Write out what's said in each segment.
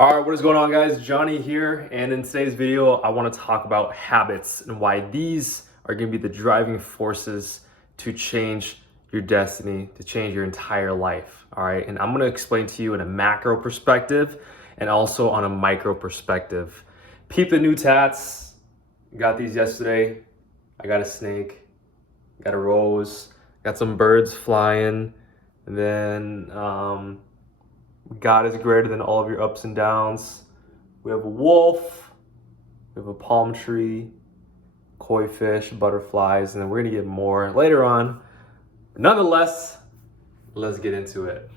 All right, what is going on, guys? Johnny here, and in today's video, I want to talk about habits and why these are going to be the driving forces to change your destiny, to change your entire life. All right, and I'm going to explain to you in a macro perspective and also on a micro perspective. Peep the new tats. Got these yesterday. I got a snake, got a rose, got some birds flying, and then God is greater than all of your ups and downs. We have a wolf, we have a palm tree, koi fish, butterflies, and then we're gonna get more later on. But nonetheless, let's get into it.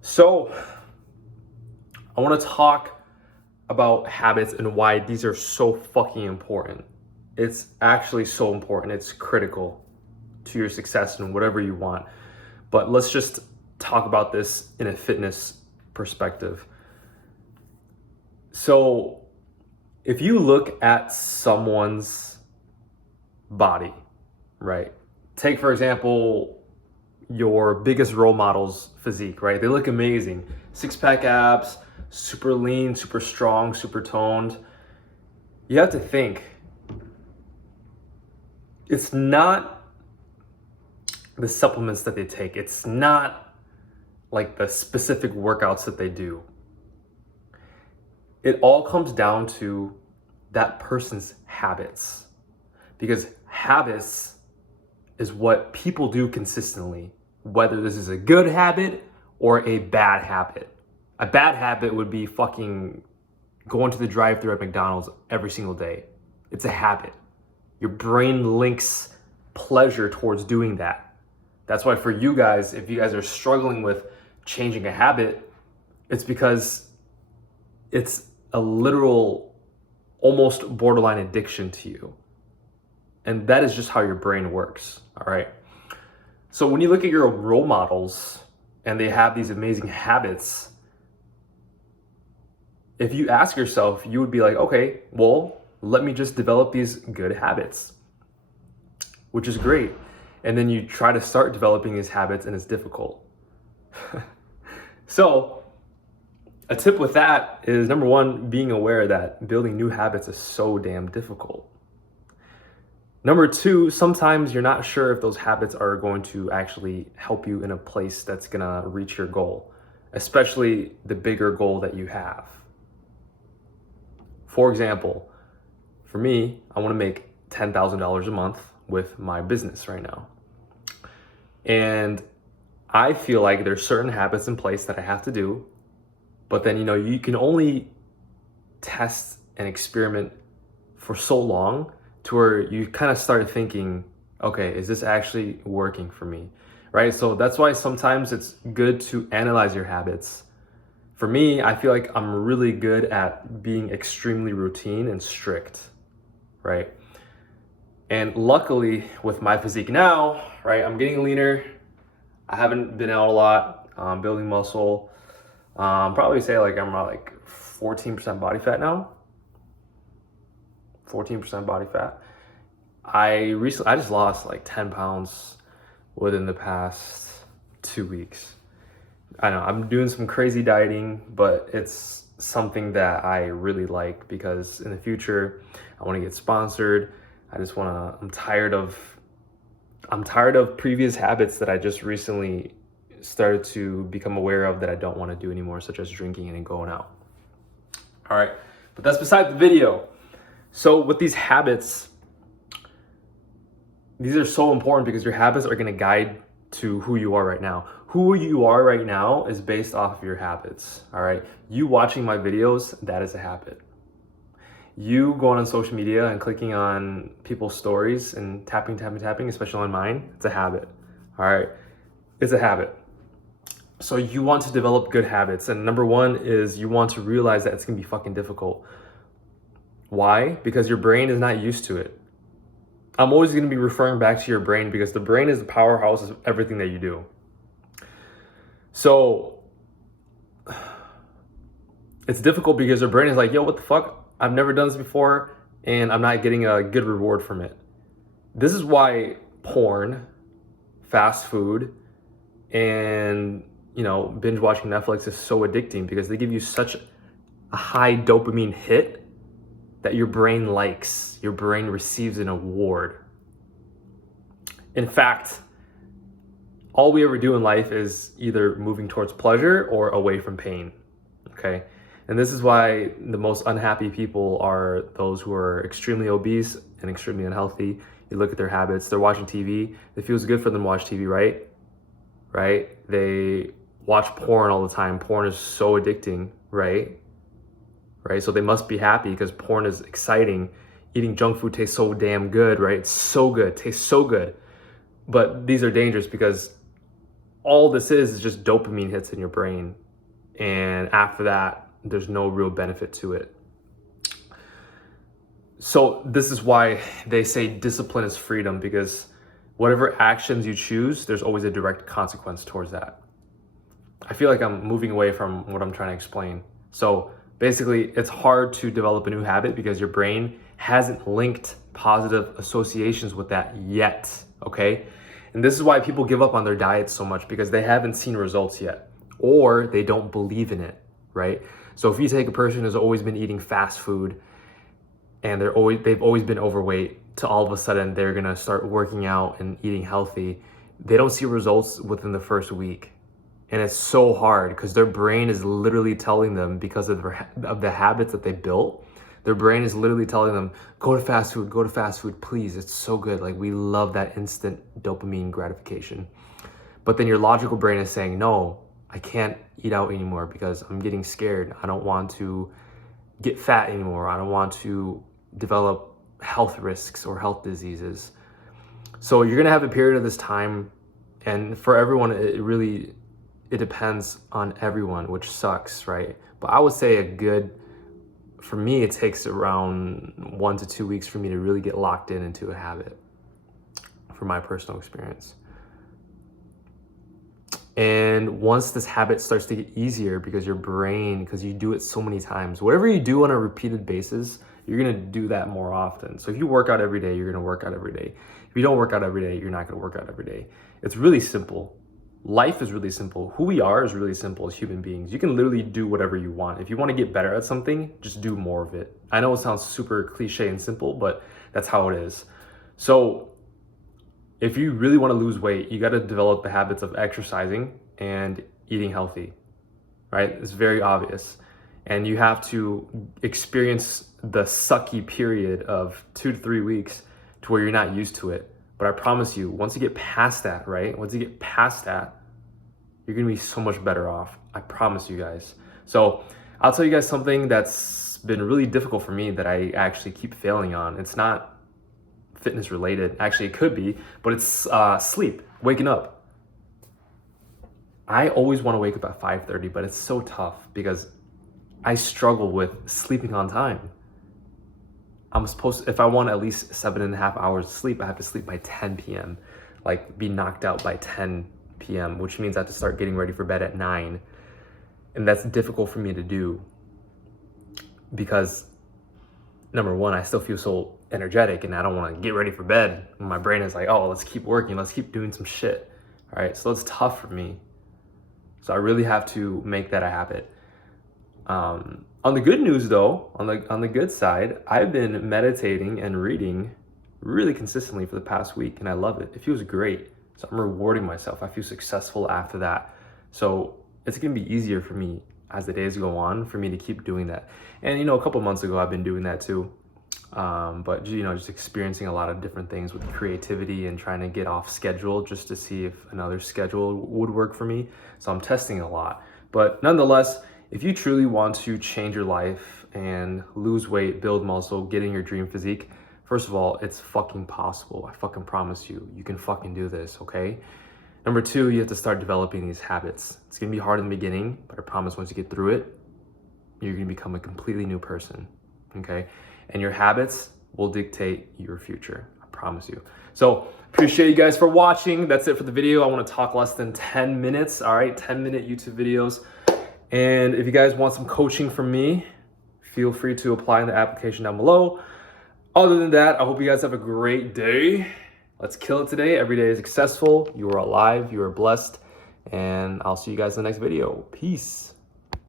So, I wanna talk about habits and why these are so fucking important. It's actually so important, it's critical to your success in whatever you want. But let's just talk about this in a fitness perspective. So if you look at someone's body, right? Take, for example, your biggest role model's physique, right? They look amazing. Six-pack abs, super lean, super strong, super toned. You have to think, it's not the supplements that they take. It's not like the specific workouts that they do. It all comes down to that person's habits, because habits is what people do consistently, whether this is a good habit or a bad habit. A bad habit would be fucking going to the drive-thru at McDonald's every single day. It's a habit. Your brain links pleasure towards doing that. That's why for you guys, if you guys are struggling with changing a habit, it's because it's a literal, almost borderline addiction to you. And that is just how your brain works, all right? So when you look at your role models and they have these amazing habits, if you ask yourself, you would be like, okay, well, let me just develop these good habits, which is great. And then you try to start developing these habits and it's difficult. So a tip with that is, number one, being aware that building new habits is so damn difficult. Number two, sometimes you're not sure if those habits are going to actually help you in a place that's gonna reach your goal, especially the bigger goal that you have. For example, for me, I wanna make $10,000 a month with my business right now. And I feel like there's certain habits in place that I have to do, but then, you can only test and experiment for so long to where you kind of start thinking, okay, is this actually working for me, right? So that's why sometimes it's good to analyze your habits. For me, I feel like I'm really good at being extremely routine and strict, right? And luckily with my physique now, right, I'm getting leaner. I haven't been out a lot, building muscle. Probably say like I'm about like 14% body fat now. 14% body fat. I just lost like 10 pounds within the past 2 weeks. I know I'm doing some crazy dieting, but it's something that I really like because in the future I want to get sponsored. I'm tired of previous habits that I just recently started to become aware of that I don't want to do anymore, such as drinking and going out. All right, but that's beside the video. So with these habits, these are so important because your habits are going to guide to who you are right now. Who you are right now is based off of your habits, all right? You watching my videos, that is a habit. You going on social media and clicking on people's stories and tapping, especially on mine, it's a habit, all right? It's a habit. So you want to develop good habits. And number one is you want to realize that it's gonna be fucking difficult. Why? Because your brain is not used to it. I'm always gonna be referring back to your brain because the brain is the powerhouse of everything that you do. So it's difficult because your brain is like, yo, what the fuck? I've never done this before and I'm not getting a good reward from it. This is why porn, fast food, and binge watching Netflix is so addicting because they give you such a high dopamine hit that your brain likes. Your brain receives an award. In fact, all we ever do in life is either moving towards pleasure or away from pain, okay? And this is why the most unhappy people are those who are extremely obese and extremely unhealthy. You look at their habits, they're watching TV, it feels good for them to watch TV, right? Right? They watch porn all the time. Porn is so addicting, right? Right? So they must be happy because porn is exciting. Eating junk food tastes so damn good, right? It's so good, tastes so good. But these are dangerous because all this is just dopamine hits in your brain. And after that, there's no real benefit to it. So this is why they say discipline is freedom, because whatever actions you choose, there's always a direct consequence towards that. I feel like I'm moving away from what I'm trying to explain. So basically, it's hard to develop a new habit because your brain hasn't linked positive associations with that yet, okay? And this is why people give up on their diets so much, because they haven't seen results yet, or they don't believe in it, right? So if you take a person who's always been eating fast food and they've always been overweight, to all of a sudden they're gonna start working out and eating healthy, they don't see results within the first week. And it's so hard because their brain is literally telling them, because of the habits that they built, their brain is literally telling them, go to fast food, please, it's so good. Like, we love that instant dopamine gratification. But then your logical brain is saying, no, I can't eat out anymore because I'm getting scared. I don't want to get fat anymore. I don't want to develop health risks or health diseases. So you're gonna have a period of this time, and for everyone, it depends on everyone, which sucks, right? But I would say for me, it takes around 1 to 2 weeks for me to really get locked into a habit, from my personal experience. And once this habit starts to get easier, because you do it so many times, whatever you do on a repeated basis, you're gonna do that more often. So if you work out every day, you're gonna work out every day. If you don't work out every day, you're not gonna work out every day. It's really simple. Life is really simple. Who we are is really simple as human beings. You can literally do whatever you want. If you want to get better at something, just do more of it. I know it sounds super cliche and simple, but that's how it is. So if you really want to lose weight, you got to develop the habits of exercising and eating healthy, right? It's very obvious. And you have to experience the sucky period of 2 to 3 weeks to where you're not used to it. But I promise you, once you get past that, right? Once you get past that, you're gonna be so much better off. I promise you guys. So I'll tell you guys something that's been really difficult for me that I actually keep failing on. It's not fitness related. Actually, it could be, but it's sleep, waking up. I always wanna wake up at 5:30, but it's so tough because I struggle with sleeping on time. If I want at least 7.5 hours of sleep, I have to sleep by 10 p.m. Like, be knocked out by 10 p.m., which means I have to start getting ready for bed at 9. And that's difficult for me to do because, number one, I still feel so energetic and I don't want to get ready for bed. My brain is like, oh, let's keep working. Let's keep doing some shit. All right. So it's tough for me. So I really have to make that a habit. On the good news though, on the good side, I've been meditating and reading really consistently for the past week, and I love it. It feels great. So I'm rewarding myself. I feel successful after that. So it's gonna be easier for me as the days go on for me to keep doing that. And a couple months ago, I've been doing that too. But just experiencing a lot of different things with creativity and trying to get off schedule just to see if another schedule would work for me. So I'm testing a lot. But nonetheless, if you truly want to change your life and lose weight, build muscle, get in your dream physique, first of all, it's fucking possible. I fucking promise you, you can fucking do this, okay? Number two, you have to start developing these habits. It's gonna be hard in the beginning, but I promise once you get through it, you're gonna become a completely new person, okay? And your habits will dictate your future, I promise you. So appreciate you guys for watching. That's it for the video. I wanna talk less than 10 minutes, all right? 10-minute YouTube videos. And if you guys want some coaching from me, feel free to apply in the application down below. Other than that, I hope you guys have a great day. Let's kill it today. Every day is successful. You are alive. You are blessed. And I'll see you guys in the next video. Peace.